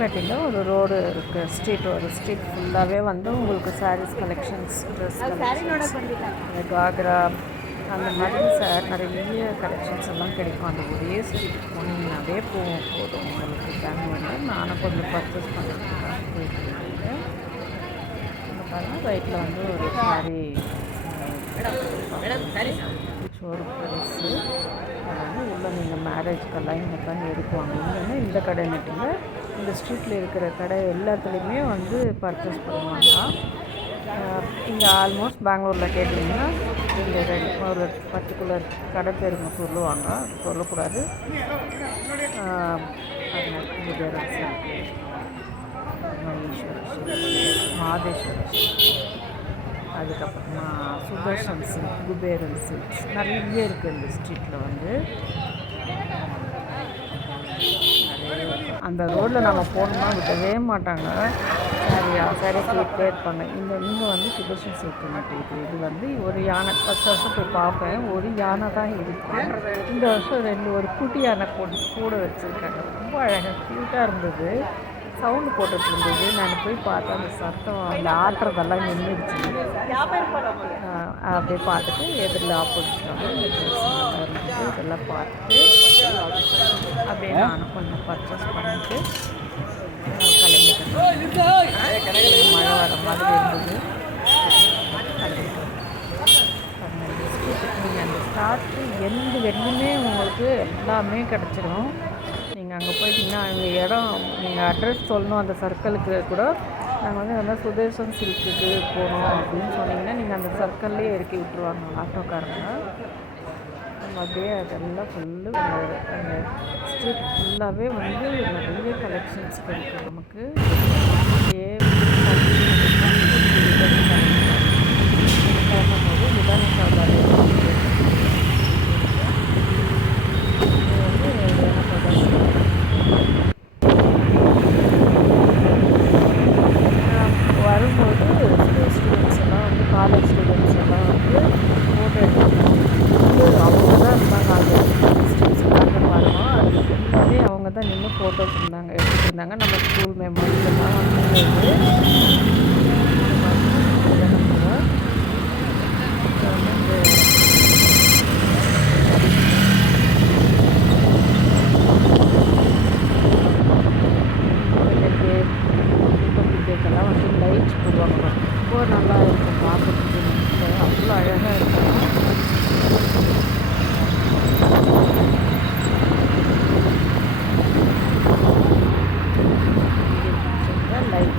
லாஸ்பேட்டையில் ஒரு ரோடு இருக்குது, ஒரு ஸ்ட்ரீட் ஃபுல்லாகவே வந்து உங்களுக்கு sarees collections, dress collections, ghagra அந்த மாதிரி நிறைய கலெக்ஷன்ஸ் எல்லாம் கிடைக்கும். அந்த ஒரே ஸ்ட்ரீட்டுக்கு போனீங்கன்னாவே போதும் உங்களுக்கு பெங்களூரில். நானும் கொஞ்சம் பர்ச்சேஸ் பண்ணுறதுக்காக போயிட்டுருக்கேன். இந்த பாருங்கள் ரைட்டில் வந்து ஒரு சாரி ஒரு ப்ரைஸு வந்து உள்ளே நீங்கள் மேரேஜ்க்கெல்லாம் இங்கே தான் எடுக்குவாங்க. இல்லைன்னா இந்த கடை நெட்டில் இந்த ஸ்ட்ரீட்டில் இருக்கிற கடை எல்லாத்துலேயுமே வந்து பர்ச்சேஸ் பண்ணுவாங்க. இங்கே ஆல்மோஸ்ட் பெங்களூரில் கேட்டிங்கன்னா இங்கே ஒரு பர்டிகுலர் கடை பேர் சொல்லுவாங்க, சொல்லக்கூடாது. குபேரன் சில்க், மாதேஸ்வரி, அதுக்கப்புறமா சுதர்ஷன் சில்க், குபேரன் சில்க்ஸ் நிறைய இருக்குது இந்த ஸ்ட்ரீட்டில் வந்து. அந்த ரோட்டில் நம்ம போகணுன்னா விடவே மாட்டாங்க, சரியாக கேட்டே இருப்பாங்க. இங்கே வந்து சுதர்ஷன் சில்க் மாட்டேங்குது. இது வந்து ஒரு யானை, 10 வருஷம் போய் பார்ப்பேன், ஒரு யானை தான் இருக்குது. இந்த வருஷம் ஒரு குட்டி யானை கூட வச்சுருக்காங்க. ரொம்ப அழகாக க்யூட்டாக இருந்தது. சவுண்டு போட்டுட்டு இருந்தது. நான் போய் பார்த்தா அந்த சத்தம், அந்த ஆட்டுறதெல்லாம் நின்றுடுச்சு. அப்படியே பார்த்துட்டு எதிரில் ஆப்போசிட்டில் இருந்துச்சு. இதெல்லாம் பார்த்துட்டு அப்படியே நானும் கொஞ்சம் பர்ச்சேஸ் பண்ணிட்டு கிளம்பிட்டேன். மழை வர மாதிரி இருந்தது. நீங்கள் அந்த ஸ்டார்ட்டு எந்த வெள்ளுமே உங்களுக்கு எல்லாமே கிடச்சிடும். நீங்கள் அங்கே போயிட்டிங்கன்னா அங்கே இடம், நீங்கள் அட்ரஸ் சொல்லணும் அந்த சர்க்கிளுக்கு கூட. நாங்கள் வந்து நல்லா சுதர்ஷன் சில்க்குக்கு போகணும் அப்படின்னு சொன்னிங்கன்னா நீங்கள் அந்த சர்க்கிள்லேயே இறக்கி விட்டுருவாங்க ஆட்டோக்காரங்க. நம்ம அப்படியே அதெல்லாம் ஃபுல்லு அந்த ஸ்ட்ரீட் ஃபுல்லாகவே வந்து நிறைய கலெக்ஷன்ஸ் கிடைக்கும் நமக்கு. அப்படியே போது விதான சௌதாரி வரும்போது ஸ்டூடெண்ட்ஸ் எல்லாம் வந்து, காலேஜ் ஸ்டூடெண்ட்ஸ் எல்லாம் வந்து ஃபோட்டோ எடுத்து அவங்க தான் இருந்தாங்க. அந்த ஸ்டூடெண்ட்ஸ்க்காக பாருங்க, அது ஃபுல்லாகவே அவங்க தான் நின்று ஃபோட்டோஸ் எடுத்துகிட்டு இருந்தாங்க. நம்ம ஸ்கூல் மெமரிஸ் எல்லாம் வந்து இதெல்லாம் வந்து லைட்ஸ் போடுவாங்க. ரொம்ப நல்லா இருக்கும் பார்க்குறதுக்கு. அவ்வளோ அழகாக இருக்கும். லைட்